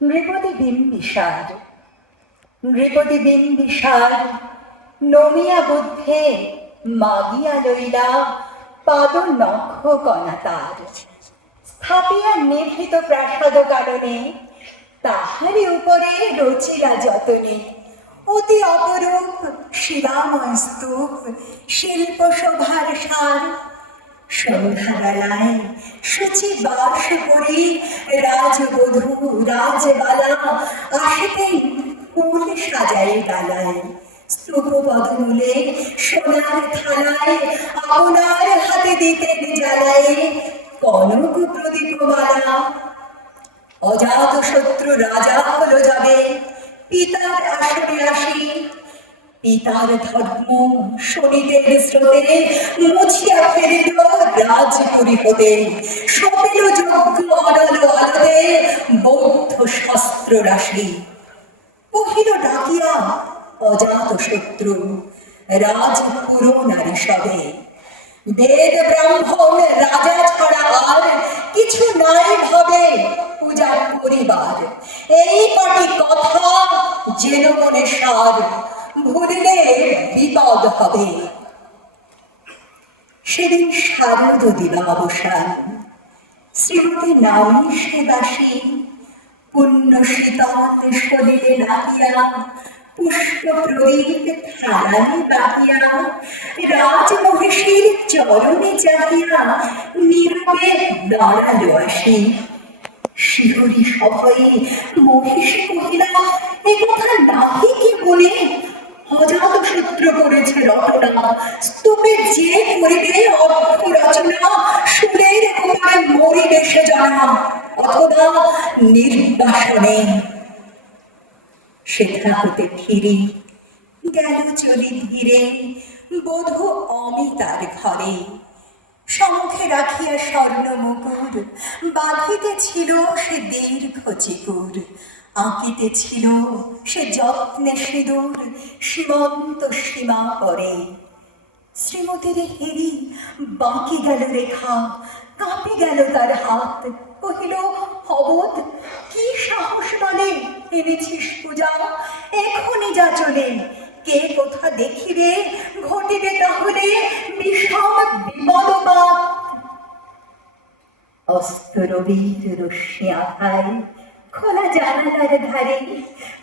নৃপতি বিম্বিসার নৃপতি বিম্বিসার নমিয়া বুদ্ধে মাগিয়া লইলা পাদ নখ কণা তার স্থাপিয়া নিভৃত প্রাসাদ কারণে তাহারই উপরে রচিলা যতনে। অতি অপরূপ শিলাময় স্তূপ শিল্প শোভার সার সন্ধ্যাবেলায় সূচি বাস করে রাজবধূ রাজবালা আসিতেন ফুল সাজাই ডালায়। স্তূপ পদমূলে সোনার থালায় আপনার হাতে দিতেন জ্বালায় কনক প্রদীপমালা। অজাত শত্রু রাজা হলো যাবে, পিতার আসনে আসি পিতার ধর্ম শনিদের স্রোতে মুছিয়া ফেরিল রাজপুরী হতে সপিল যজ্ঞ অনল আলোতে বৌদ্ধ শাস্ত্র রাশি। কহিল, ডাকিয়া অজাত শত্রু রাজপুর নারী সবে। বেদ ব্রাহ্মণ, রাজা ছাড়া আর কিছু নাই ভাবে। হবে। সেদিন শারদ দিবা অবসান শ্রীমতী নামী সে দাসী, পুণ্য শীতত সলিলে নাহিয়া পুষ্প প্রদীপ থালায় বাহিয়া, রাজমহিষীর চরণে চাহিয়া নীরবে দাঁড়াল আসি। শিহরি সভয়ে মহিষী কহিলা, এ কথা নাহি কি বলে? অজাত করেছে রটনা। স্তূপে যে করিবে অর্থ রচনা সুরের কুমারে মরিবে জানা। অথবা নির্বাসনে সেথা হতে ফিরে, গেল চলি ধীরে, বধূ অমিতার ঘরে। সম্মুখে রাখিয়া স্বর্ণ মুকুর বাঁধিতে ছিল সে দীর্ঘ চিকুর। আঁকিতে ছিল সে যত্নে সিঁদুর, সীমন্ত সীমা করে শ্রীমতীর হেরি বাঁকি গেল রেখা, কাঁপি গেল তার হাত। কহিল, অবোধ, কি সাহস বলে? এনেছিস পূজা, এখনই যা চলে। কে কোথা দেখিবে, ঘটিবে তাহলে বিষম বিপদপাত অস্ত রবির রশ্মি আধায় খোলা জানালার ধারে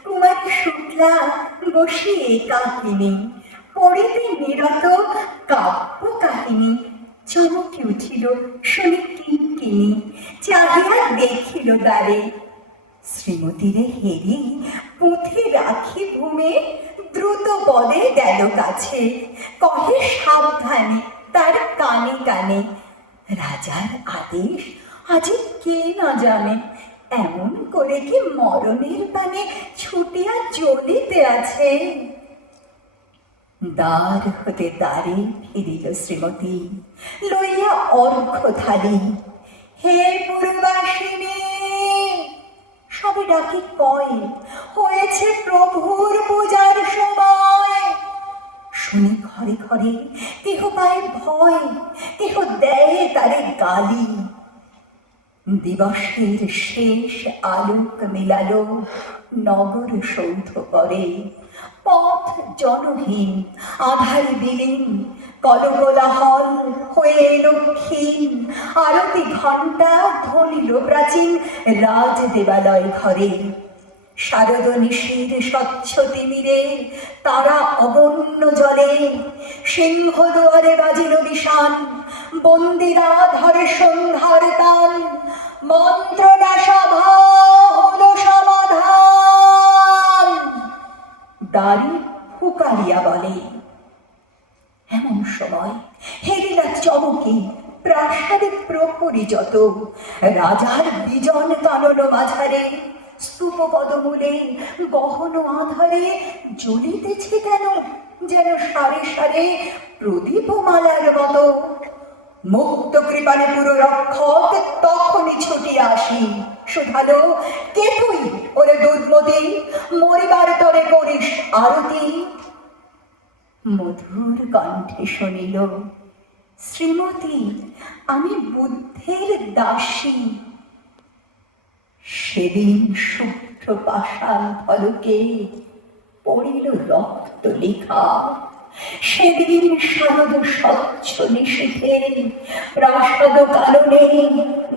কুমারী শুক্লা বসিয়ে কাহিনী পড়িতে নিরত কাব্য কাহিনী চমকে উঠিল শুনে কিঙ্কিনি চাহিয়া দেখিল দ্বারে, শ্রীমতীরে হেরি পুঁথি রাখি ভূমে দ্রুত পদে গেল কাছে, কহে সাবধানে তার কানে কানে, রাজার আদেশ আজ কে না জানে? এমন করে কি মরণের পানে ছুটিয়া চলিতে আছে? দ্বার হতে দ্বারে ফিরিল শ্রীমতী, লইয়া অর্ঘ থালি হে পূর্বাসিনী সবে ডাকি কয়, হয়েছে প্রভুর পূজার সময়। শুনি ঘরে ঘরে কেহ পায় ভয়, কেহ দেয় তারে গালি। দিবসের শেষ আলোক মিলালো নগর সৌধ করে পথ জনহীন, আধার বিলীন, কলকোলাহল হয়ে এলো ক্ষীণ। আরতি ঘণ্টা ধ্বনিল প্রাচীন রাজ দেবালয় ঘরে। শারদ নিশীর স্বচ্ছ তিমিরে তারা অবন্য জলে। সিংহ দুয়ারে বাজিল বিষান বন্দিরা ধরে সন্ধ্যার তান হেরিলা চমকে, প্রাসাদে প্রহরী রাজার বিজন কানন মাঝারে স্তূপ পদমূলে গহন আধারে জ্বলিতেছে কেন যেন সারে সারে প্রদীপমালার মতো। মুক্ত কৃপানে পুরো রক্ষক তখনই ছুটিয়া আসি। শুধালো কে তুই ওরে দুধমতি? মরিবার তরে করিস আরতি। মধুর কণ্ঠে শুনিল, শ্রীমতী, আমি বুদ্ধের দাসী। সেদিন শুভ্র পাষাণ ফলকে পড়িল রক্ত লেখা। সেদিন শারদ স্বচ্ছ নিষেধে প্রাসাদ কারণে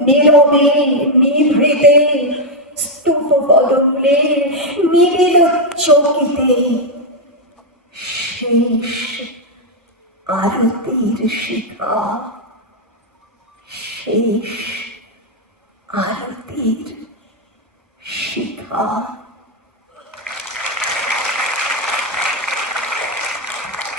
নীরবে, নিভৃতে স্তূপ বদলে নিবিল চকিতে শেষ আরতির শিখা। শেষ আরতির শিখা।